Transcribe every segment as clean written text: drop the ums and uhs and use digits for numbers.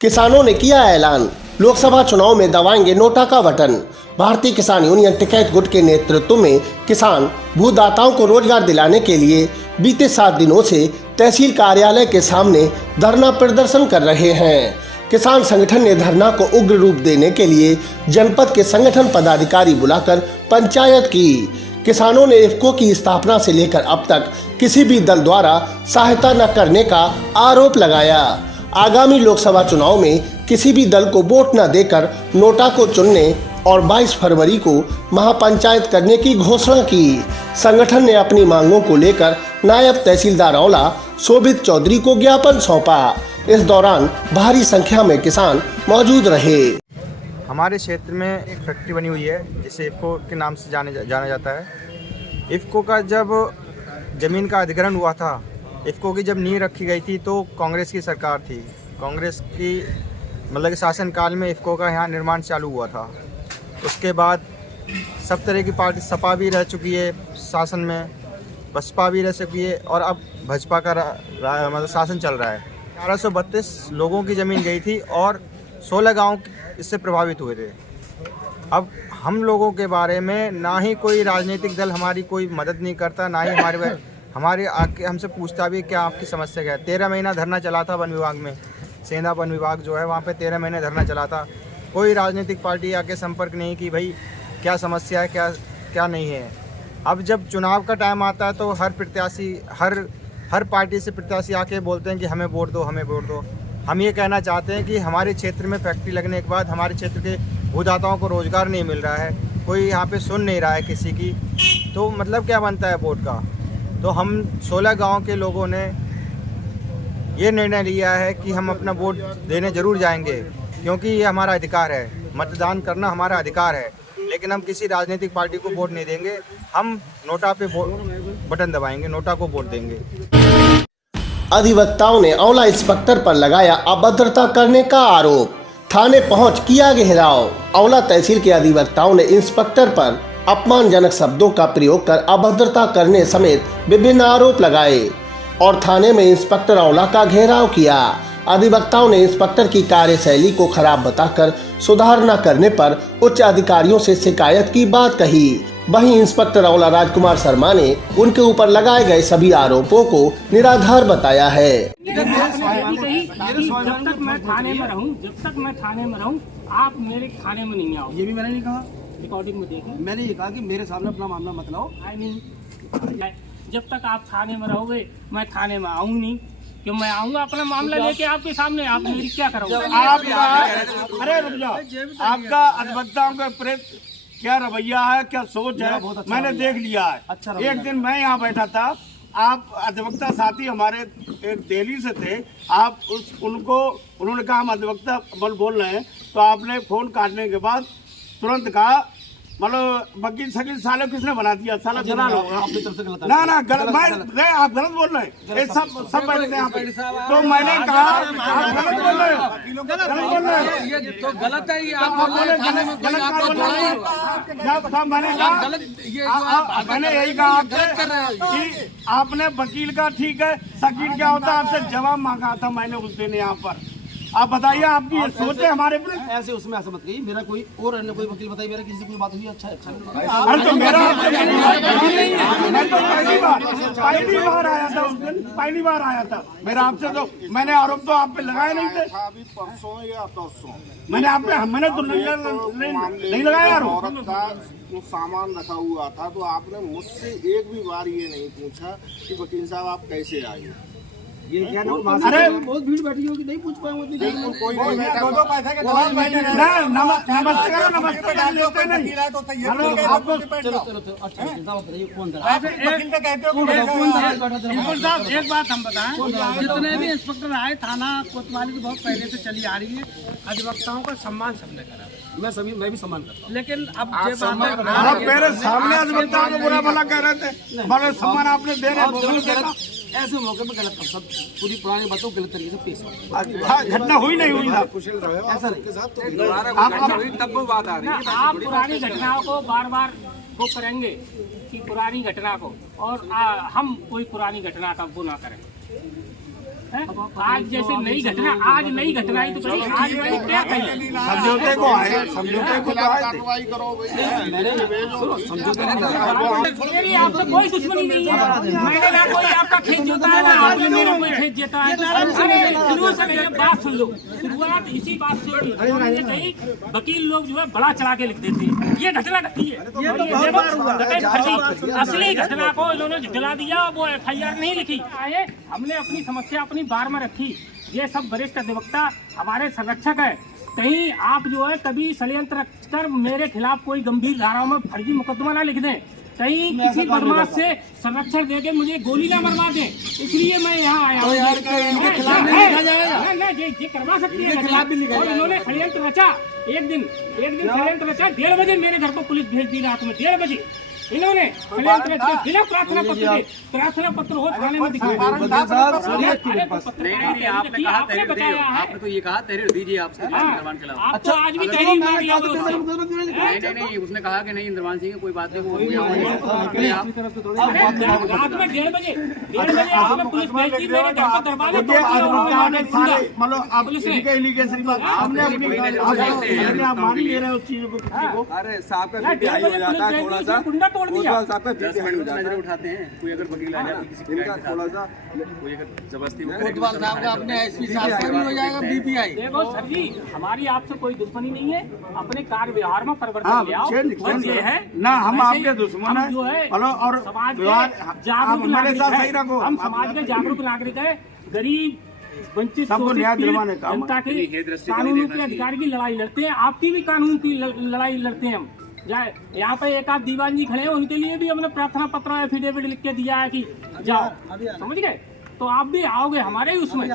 किसानों ने किया ऐलान, लोकसभा चुनाव में दबाएंगे नोटा का बटन। भारतीय किसान यूनियन टिकैत गुट के नेतृत्व में किसान भूदाताओं को रोजगार दिलाने के लिए बीते 7 दिनों से तहसील कार्यालय के सामने धरना प्रदर्शन कर रहे हैं। किसान संगठन ने धरना को उग्र रूप देने के लिए जनपद के संगठन पदाधिकारी बुलाकर पंचायत की। किसानों ने इफ्को की स्थापना से लेकर अब तक किसी भी दल द्वारा सहायता न करने का आरोप लगाया। आगामी लोकसभा चुनाव में किसी भी दल को वोट न देकर नोटा को चुनने और 22 फरवरी को महापंचायत करने की घोषणा की। संगठन ने अपनी मांगों को लेकर नायब तहसीलदार औला शोभित चौधरी को ज्ञापन सौंपा। इस दौरान भारी संख्या में किसान मौजूद रहे। हमारे क्षेत्र में एक फैक्ट्री बनी हुई है जिसे इफ्को के नाम से जाना जाता है। इफ्को का जब ज़मीन का अधिग्रहण हुआ था, इफ्को की जब नींव रखी गई थी तो कांग्रेस की सरकार थी। कांग्रेस की मतलब शासनकाल में इफ्को का यहाँ निर्माण चालू हुआ था। उसके बाद सब तरह की पार्टी, सपा भी रह चुकी है शासन में, बसपा भी रह चुकी है और अब भाजपा का मतलब शासन चल रहा है। 1132 लोगों की ज़मीन गई थी और 16 गांव इससे प्रभावित हुए थे। अब हम लोगों के बारे में ना ही कोई राजनीतिक दल हमारी कोई मदद नहीं करता, ना ही हमारे आके हमसे पूछता भी क्या आपकी समस्या क्या है। 13 महीना धरना चला था वन विभाग में, सेंधा वन विभाग जो है वहाँ पे 13 महीने धरना चला था। कोई राजनीतिक पार्टी आके संपर्क नहीं कि भाई क्या समस्या है, क्या नहीं है। अब जब चुनाव का टाइम आता है तो हर प्रत्याशी हर पार्टी से प्रत्याशी आके बोलते हैं कि हमें वोट दो, हमें वोट दो। हम ये कहना चाहते हैं कि हमारे क्षेत्र में फैक्ट्री लगने के बाद हमारे क्षेत्र के भूदाताओं को रोज़गार नहीं मिल रहा है, कोई यहाँ पे सुन नहीं रहा है किसी की, तो मतलब क्या बनता है वोट का। तो हम 16 गांव के लोगों ने ये निर्णय लिया है कि हम अपना वोट देने ज़रूर जाएंगे, क्योंकि ये हमारा अधिकार है, मतदान करना हमारा अधिकार है। लेकिन हम किसी राजनीतिक पार्टी को वोट नहीं देंगे, हम नोटा पे बटन दबाएंगे, नोटा को वोट देंगे। अधिवक्ताओं ने औला इंस्पेक्टर पर लगाया अभद्रता करने का आरोप, थाने पहुंच किया घेराव। औला तहसील के अधिवक्ताओं ने इंस्पेक्टर पर अपमानजनक शब्दों का प्रयोग कर अभद्रता करने समेत विभिन्न आरोप लगाए और थाने में इंस्पेक्टर औला का घेराव किया। अधिवक्ताओं ने इंस्पेक्टर की कार्यशैली को खराब बताकर सुधार न करने पर उच्च अधिकारियों से शिकायत की बात कही। वहीं इंस्पेक्टर औला राजकुमार शर्मा ने उनके ऊपर लगाए गए सभी आरोपों को निराधार बताया है। जब तक मैं थाने में रहूं, आप मेरे थाने में नहीं आओ। ये भी मैंने नहीं कहा, रिकॉर्डिंग में देखें। मैंने ये कहा कि मेरे सामने अपना मामला मत लाओ। नहीं, जब तक आप थाने में रहोगे मैं थाने में आऊंगी नहीं। क्यों मैं आऊंगा अपना मामला लेके आपके सामने, आप मेरी क्या करोगे? अरे रुक जाओ, आपका अधिवक्ताओं के प्रति क्या रवैया है, क्या सोच है, अच्छा मैंने देख लिया है। अच्छा, एक दिन मैं यहाँ बैठा था, आप अधिवक्ता साथी हमारे एक दिल्ली से थे, आप उन्होंने कहा हम अधिवक्ता बोल रहे हैं, तो आपने फोन काटने के बाद तुरंत कहा मतलब वकील सकील साले किसने बना दिया, साला जना लो अपनी तरफ से गलत ना गलत मैं आप गलत बोल रहे हैं, सब बैठे थे यहाँ पे। तो मैंने कहा आप गलत बोल रहे हो, ये तो गलत है। ये आप मैंने यही कहा आपसे कि आपने वकील का ठीक है, सकील क्या होता है, आपसे जवाब मांगा था मैंने उस दिन यहाँ पर। आप बताइए आपकी ये सोच है हमारे पे। ऐसे उसमें ऐसा मत कहिए, मेरा कोई और अन्य कोई वकील बताइए, मेरा किसी से कोई बात हुई अच्छा है। अरे तो मेरा मैं तो पहली बार आया था, उस दिन पहली बार आया था मेरा आपसे, तो मैंने आरोप तो आप पे लगाए नहीं थे। अभी परसों या परसों मैंने आप पे मैंने तो नहीं लगाया आरोप। जो सामान रखा हुआ था तो आपने मुझसे एक भी बार ये नहीं पूछा कि वकील साहब आप कैसे आए। ये क्या अरे बहुत भीड़ बैठी होगी, नहीं पूछ पाऊंगा। कोई नमस्ते करो, नमस्ते लेते नहीं। एक बात हम बताएं, जितने भी इंस्पेक्टर आए, थाना कोतवाली की बहुत पहले से चली आ रही है, अधिवक्ताओं का सम्मान सबने करा। मैं भी सम्मान करता हूँ, लेकिन अब आप मेरे सामने अधिवक्ताओं को बुरा भला कह रहे थे, हमारे सम्मान आपने दे रहे। ऐसे मौके पे गलत सब पूरी पुरानी बातों गलत तरीके से पेश घटना हुई नहीं हुई था, ऐसा नहीं। तब वो बात आ रही है, आप पुरानी घटनाओं को बार बार वो करेंगे कि पुरानी घटना को, और हम कोई पुरानी घटना का वो ना करें। आज जैसे नई घटना, आज नई घटना ही तो कही, आज नई क्या कही? समझौते को आए, समझौते को खिलाफ कार्रवाई करो मेरी आपसे कोई दुश्मनी नहीं है, मैंने ना कोई आपका खेत जोता है ना आपने मेरा कोई खेत जोता है। अरे शुरू से नहीं, बात सुन लो, शुरुआत इसी बात से हुई। हमने कही वकील लोग जो है बड़ा चढ़ा के लिख देते हैं, ये घटना घटी है, असली घटना को इन्होंने झुठला दिया, वो FIR नहीं लिखी। आए हमने अपनी समस्या अपनी बार में रखी, ये सब वरिष्ठ अधिवक्ता हमारे संरक्षक है। कहीं आप जो है कभी षड्यंत्र कर मेरे खिलाफ कोई गंभीर धाराओं में फर्जी मुकदमा ना लिख दें, कहीं किसी बदमाश से संरक्षण देके मुझे गोली ना मरवा दें, इसलिए मैं यहाँ आया हूँ। ये करवा सकती है और इन्होंने षड्यंत्र रचा, एक दिन षड्यंत्र रचा, 1:30 बजे मेरे घर को पुलिस भेज दी, रात में 1:30 बजे इन्होंने षड्यंत्र रचा, बिना प्रार्थना पत्र के, प्रार्थना पत्र हो थाने में दिखाया। नहीं, आपने बताया, आपने तो ये कहा तहरीर दीजिए आपसे इंद्रमान के खिलाफ। आपको आज भी तहरीर मांग लिया नहीं, उसने कहा कि नहीं इंद्रमान सिंह कोई बात नहीं, रात में 1:30 बजे आपने पुलिस भेज दी, मेरे घर को दरवाजे तोड़ दिया। मतलब आप इनके एलिगेशन बात हमने अपनी आप मान ले रहे हो उस चीज को। अरे साहब का PTI हो जाता है थोड़ा सा, कुंडा तोड़ दिया। साहब का 10 मिनट में नजर उठाते हैं, कोई अगर वकील आ जाए किसी का थोड़ा सा कोई अगर जबरदस्ती कोतवाल साहब का अपने SP साहब का भी हो जाएगा BPI। देखो सर जी, हमारी आपसे कोई दुश्मनी नहीं है, अपने कार्य व्यवहार में परिवर्तन ले आओ, बस ये है ना, हम आपके दुश्मन हैं जो है और समाज के जागरूक नागरिक साथ सही है, रखो। हम समाज के जागरूक नागरिक है, गरीब वंचित सबको न्याय दिलवाने का जनता के कानून के अधिकार की लड़ाई लड़ते हैं, आपकी भी कानून की लड़ाई लड़ते हैं हम। जाए यहाँ पे एक आध दीवान जी खड़े हैं, उनके लिए भी हमने प्रार्थना पत्र एफिडेविट लिख के दिया है कि जाओ, समझ गए? तो आप भी आओगे हमारे उसमें,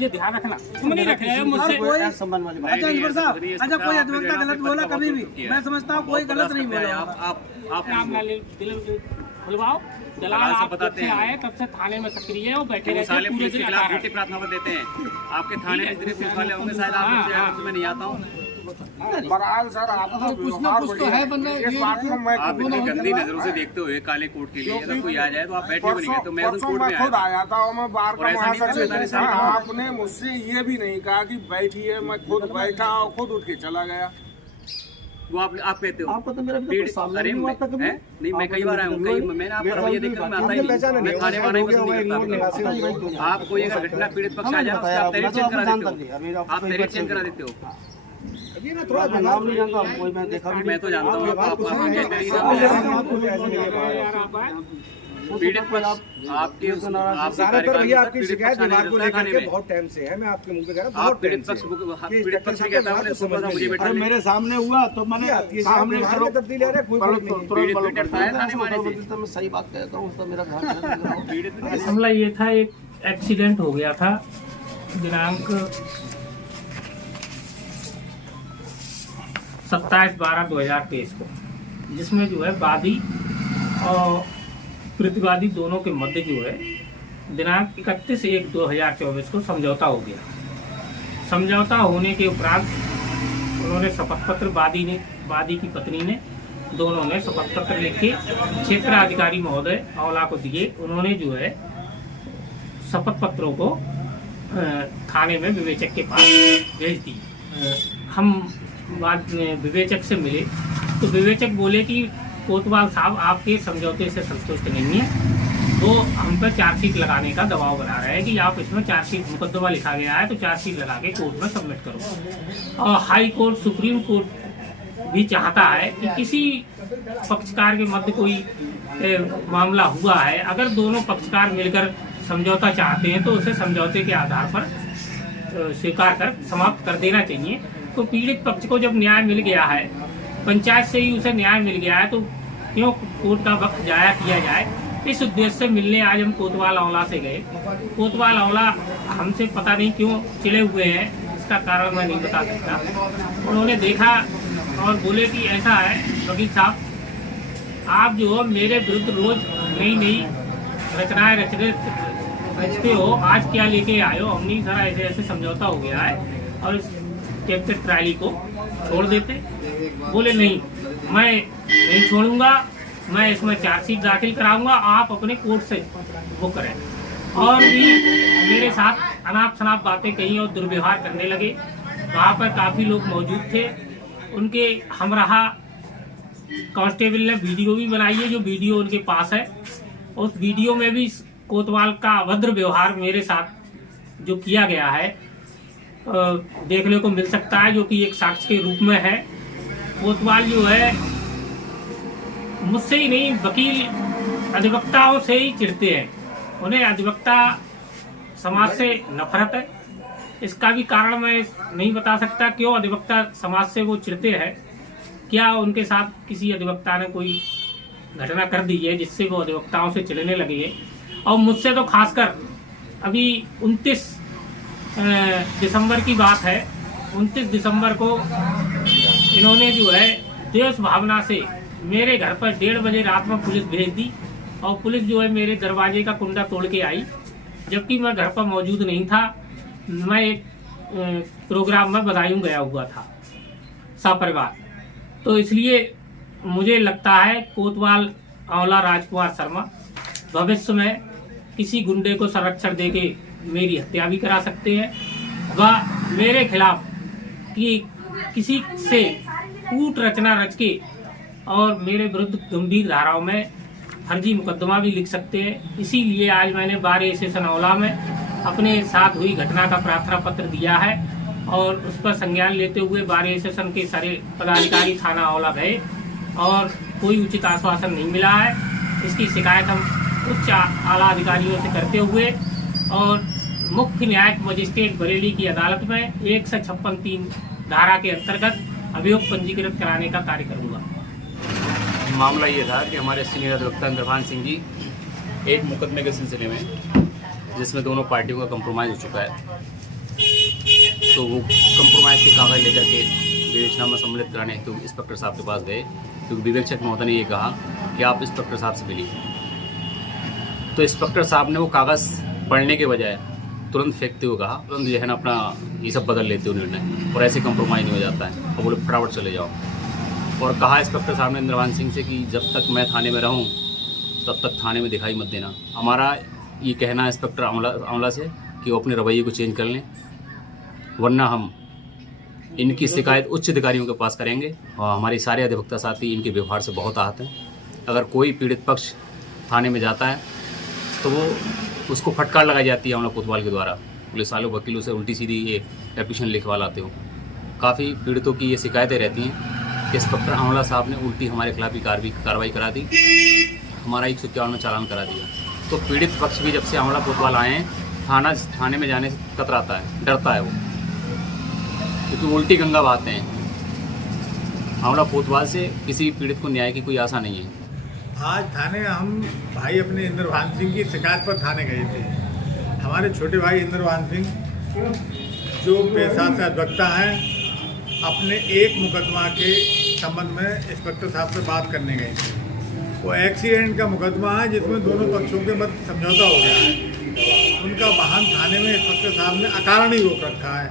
ये ध्यान रखना, तुम नहीं रख रहे हो मुझसे। अच्छा कोई अधिवक्ता गलत बोला कभी भी, मैं समझता हूँ कोई गलत नहीं बोला। आप खुलवाओ, दलाल आप तब से आए तब से थाने में सक्रिय है, वो बैठे रहते हैं पूरे दिन प्रार्थना पत्र देते हैं आपके थाने में, जितने पुलिस वाले होंगे शायद आप मैं नहीं आता हूँ। बहरहाल सर आपका कुछ ना कुछ तो है बंदा, इस बात को मैं आप इतनी गंदी नजरों से देखते हुए काले कोट के लिए अगर कोई आ जाए तो आप बैठे भी नहीं गए, तो मैं उस कोर्ट में खुद आया था और मैं बार का महासचिव, आपने मुझसे ये भी नहीं कहा कि बैठिए, मैं खुद बैठा और खुद उठ के चला गया। वो आप कहते हो आपको तो मेरा अरे नहीं, मैं कई बार आया हूँ, मैंने आपको रवैया देखकर मैं आता ही नहीं, मैं थाने वाला ही पसंद नहीं करता। आप कोई अगर घटना पीड़ित पक्ष आ जाए उससे आप तहरीर चेंज करा देते हो, आप तहरीर चेंज करा देते हो। मैं तो जानता हूँ पीड़ित पक्ष आपके आपकी शिकायत विभाग को लेकर के बहुत टाइम से है, मैं आपके मुंह पे कह रहा हूं, बहुत टाइम से पीड़ित पक्ष कहता हूं मुझे बैठा मेरे सामने हुआ तो मैंने सामने तब्दीली आ रहा है, कोई सही बात कहता हूँ, तो मेरा ध्यान मामला ये था, एक एक्सीडेंट हो गया था दिनांक 27/12/2023 को, जिसमें जो है वादी और प्रतिवादी दोनों के मध्य जो है दिनांक 31/1/2024 को समझौता हो गया। समझौता होने के उपरांत उन्होंने शपथ पत्र, वादी की पत्नी ने, दोनों ने शपथ पत्र लिख के क्षेत्राधिकारी महोदय औला को दिए। उन्होंने जो है शपथ पत्रों को थाने में विवेचक के पास भेज दिए। हम बाद में विवेचक से मिले तो विवेचक बोले कि कोतवाल साहब आपके समझौते से संतुष्ट नहीं है, तो हम पर चार्जशीट लगाने का दबाव बना रहे हैं कि आप इसमें चार्जशीट, मुकदमा लिखा गया है तो चार्जशीट लगा के कोर्ट में सबमिट करो। और हाई कोर्ट, सुप्रीम कोर्ट भी चाहता है कि किसी पक्षकार के मध्य कोई मामला हुआ है, अगर दोनों पक्षकार मिलकर समझौता चाहते हैं तो उसे समझौते के आधार पर स्वीकार कर समाप्त कर देना चाहिए। तो पीड़ित पक्ष को जब न्याय मिल गया है, पंचायत से ही उसे न्याय मिल गया है, तो क्यों कोर्ट का वक्त जाया किया जाए। इस उद्देश्य से मिलने आज हम कोतवाल औला से गए। कोतवाल औला हमसे पता नहीं क्यों चिड़े हुए हैं, इसका कारण मैं नहीं बता सकता। उन्होंने देखा और बोले कि ऐसा है वकील साहब, आप जो मेरे विरुद्ध रोज नई रचनाएं रचते हो, आज क्या लेके आए हो? हमने सारा ऐसे ऐसे समझौता हो गया है और इस ट्रैक्टर ट्राली को छोड़ देते। बोले नहीं, मैं नहीं छोड़ूंगा, मैं इसमें चार्जशीट दाखिल कराऊंगा, आप अपने कोर्ट से वो करें। और भी मेरे साथ अनाप शनाप बातें कही और दुर्व्यवहार करने लगे। वहाँ पर काफ़ी लोग मौजूद थे। उनके हमराहा कांस्टेबल ने वीडियो भी बनाई है, जो वीडियो उनके पास है। उस वीडियो में भी कोतवाल का अभद्र व्यवहार मेरे साथ जो किया गया है देखने को मिल सकता है, जो कि एक साक्ष्य के रूप में है। कोतवाल जो है मुझसे ही नहीं, वकील अधिवक्ताओं से ही चिढ़ते हैं। उन्हें अधिवक्ता समाज से नफरत है। इसका भी कारण मैं नहीं बता सकता क्यों अधिवक्ता समाज से वो चिढ़ते हैं। क्या उनके साथ किसी अधिवक्ता ने कोई घटना कर दी है जिससे वो अधिवक्ताओं से चिढ़ने लगे हैं। और मुझसे तो खासकर अभी 29 दिसंबर की बात है। 29 दिसंबर को इन्होंने जो है देश भावना से मेरे घर पर 1:30 बजे रात में पुलिस भेज दी और पुलिस जो है मेरे दरवाजे का कुंडा तोड़ के आई, जबकि मैं घर पर मौजूद नहीं था। मैं एक प्रोग्राम में बदायूं गया हुआ था सपरिवार। तो इसलिए मुझे लगता है कोतवाल आंवला राजकुमार शर्मा भविष्य में किसी गुंडे को संरक्षण देके मेरी हत्या भी करा सकते हैं व मेरे खिलाफ कि किसी से कूट रचना रच के और मेरे विरुद्ध गंभीर धाराओं में फर्जी मुकदमा भी लिख सकते हैं। इसीलिए आज मैंने बार स्टेशन आंवला में अपने साथ हुई घटना का प्रार्थना पत्र दिया है और उस पर संज्ञान लेते हुए बार स्टेशन के सारे पदाधिकारी थाना आंवला गए और कोई उचित आश्वासन नहीं मिला है। इसकी शिकायत हम उच्च आला अधिकारियों से करते हुए और मुख्य न्यायिक मजिस्ट्रेट बरेली की अदालत में 156(3) धारा के अंतर्गत अभियोग पंजीकृत कराने का कार्य करूँगा। मामला ये था कि हमारे सीनियर अधिवक्ता इंद्रभान सिंह जी एक मुकदमे के सिलसिले में जिसमें दोनों पार्टियों का कंप्रोमाइज़ हो चुका है, तो वो कंप्रोमाइज़ के कागज लेकर के विवेचना में सम्मिलित कराने हेतु इंस्पेक्टर साहब के पास गए। क्योंकि विवेचक महोदय ने ये कहा कि आप इंस्पेक्टर साहब से मिलिए। तो इंस्पेक्टर साहब ने वो कागज़ पढ़ने के बजाय तुरंत फेंकते हुए कहा, तुरंत जो है ना अपना ये सब बदल लेते हो निर्णय और ऐसे कंप्रोमाइज़ नहीं हो जाता है और बोले फटाफट चले जाओ। और कहा इंस्पेक्टर साहब ने इंद्रभान सिंह से कि जब तक मैं थाने में रहूं तब तक थाने में दिखाई मत देना। हमारा ये कहना है इंस्पेक्टर आंवला से कि वो अपने रवैये को चेंज कर लें, वरना हम इनकी शिकायत उच्च अधिकारियों के पास करेंगे। और हमारे सारे अधिवक्ता साथी इनके व्यवहार से बहुत आहत हैं। अगर कोई पीड़ित पक्ष थाने में जाता है तो वो उसको फटकार लगाई जाती है आंवला कोतवाल के द्वारा। पुलिस वालों वकीलों से उल्टी सीधी ये एप्लीकेशन लिखवा लाते हो। काफ़ी पीड़ितों की ये शिकायतें रहती हैं कि इंस्पेक्टर आंवला साहब ने उल्टी हमारे खिलाफ ही कार्रवाई करा दी, हमारा 151 में चालान करा दिया। तो पीड़ित पक्ष भी जब से आंवला कोतवाल आए हैं थाने में जाने से कतराता है, डरता है वो, क्योंकि उल्टी गंगा बहाते हैं। आंवला कोतवाल से किसी पीड़ित को न्याय की कोई आशा नहीं है। आज थाने हम भाई अपने इंद्रभान सिंह की शिकायत पर थाने गए थे। हमारे छोटे भाई इंद्रभान सिंह जो पेशा से अधिवक्ता हैं, अपने एक मुकदमा के संबंध में इंस्पेक्टर साहब से बात करने गए थे। वो एक्सीडेंट का मुकदमा है जिसमें दोनों पक्षों के मध्य समझौता हो गया है। उनका वाहन थाने में इंस्पेक्टर साहब ने अकारण ही रोक रखा है।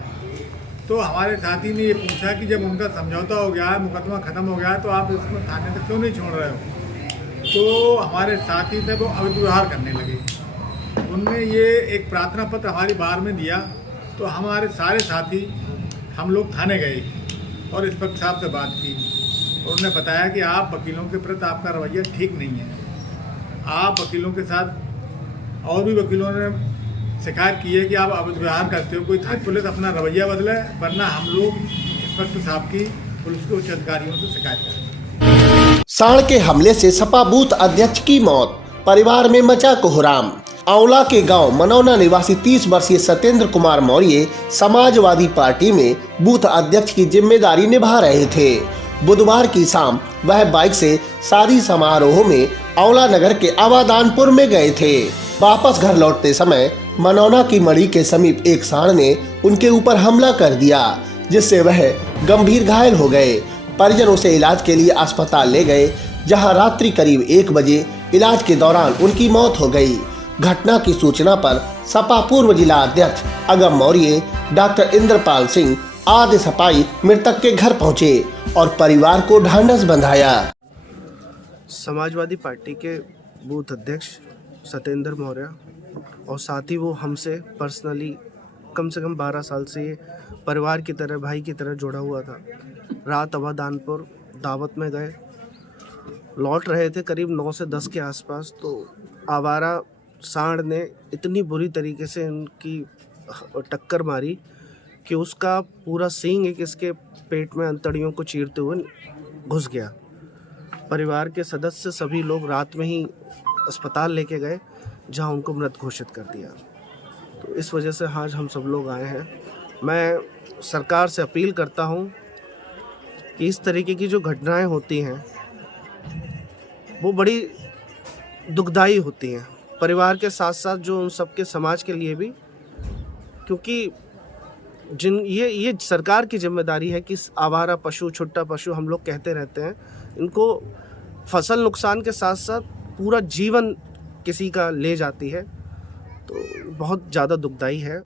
तो हमारे साथी ने ये पूछा कि जब उनका समझौता हो गया है, मुकदमा ख़त्म हो गया है, तो आप इसमें थाने तक क्यों नहीं छोड़ रहे हो। तो हमारे साथी थे वो अव्यवहार करने लगे। उनने ये एक प्रार्थना पत्र हमारी बार में दिया। तो हमारे सारे साथी हम लोग थाने गए और इंस्पेक्टर साहब से बात की। उन्होंने बताया कि आप वकीलों के प्रति आपका रवैया ठीक नहीं है। आप वकीलों के साथ और भी वकीलों ने शिकायत की है कि आप अव्यवहार करते हो। कोई पुलिस अपना रवैया बदले, वरना हम लोग इंस्पेक्टर साहब की पुलिस के उच्च अधिकारियों से शिकायत करेंगे। सांड के हमले से सपा बूथ अध्यक्ष की मौत, परिवार में मचा कोहराम। आंवला के गांव मनौना निवासी 30 वर्षीय सत्येंद्र कुमार मौर्य समाजवादी पार्टी में बूथ अध्यक्ष की जिम्मेदारी निभा रहे थे। बुधवार की शाम वह बाइक से शादी समारोह में आंवला नगर के आवादानपुर में गए थे। वापस घर लौटते समय मनौना की मड़ी के समीप एक सांड ने उनके ऊपर हमला कर दिया, जिससे वह गंभीर घायल हो गए। परिजन उसे इलाज के लिए अस्पताल ले गए, जहां रात्रि करीब 1 बजे इलाज के दौरान उनकी मौत हो गई। घटना की सूचना पर सपा पूर्व जिला अध्यक्ष अगम मौर्य, डॉक्टर इंद्रपाल सिंह आदि सपाई मृतक के घर पहुंचे और परिवार को ढांढस बंधाया। समाजवादी पार्टी के बूथ अध्यक्ष सत्येंद्र मौर्य और साथ ही वो हमसे पर्सनली कम से कम 12 साल से ये परिवार की तरह, भाई की तरह जुड़ा हुआ था। रात अवादानपुर दावत में गए, लौट रहे थे करीब 9 से 10 के आसपास, तो आवारा सांड ने इतनी बुरी तरीके से इनकी टक्कर मारी कि उसका पूरा सींग एक इसके पेट में अंतड़ियों को चीरते हुए घुस गया। परिवार के सदस्य सभी लोग रात में ही अस्पताल लेके गए, जहां उनको मृत घोषित कर दिया। तो इस वजह से आज हम सब लोग आए हैं। मैं सरकार से अपील करता हूं कि इस तरीके की जो घटनाएं होती हैं वो बड़ी दुखदाई होती हैं, परिवार के साथ साथ जो उन सबके समाज के लिए भी, क्योंकि ये सरकार की जिम्मेदारी है कि आवारा पशु, छुट्टा पशु हम लोग कहते रहते हैं, इनको फसल नुकसान के साथ साथ पूरा जीवन किसी का ले जाती है, तो बहुत ज़्यादा दुखदाई है।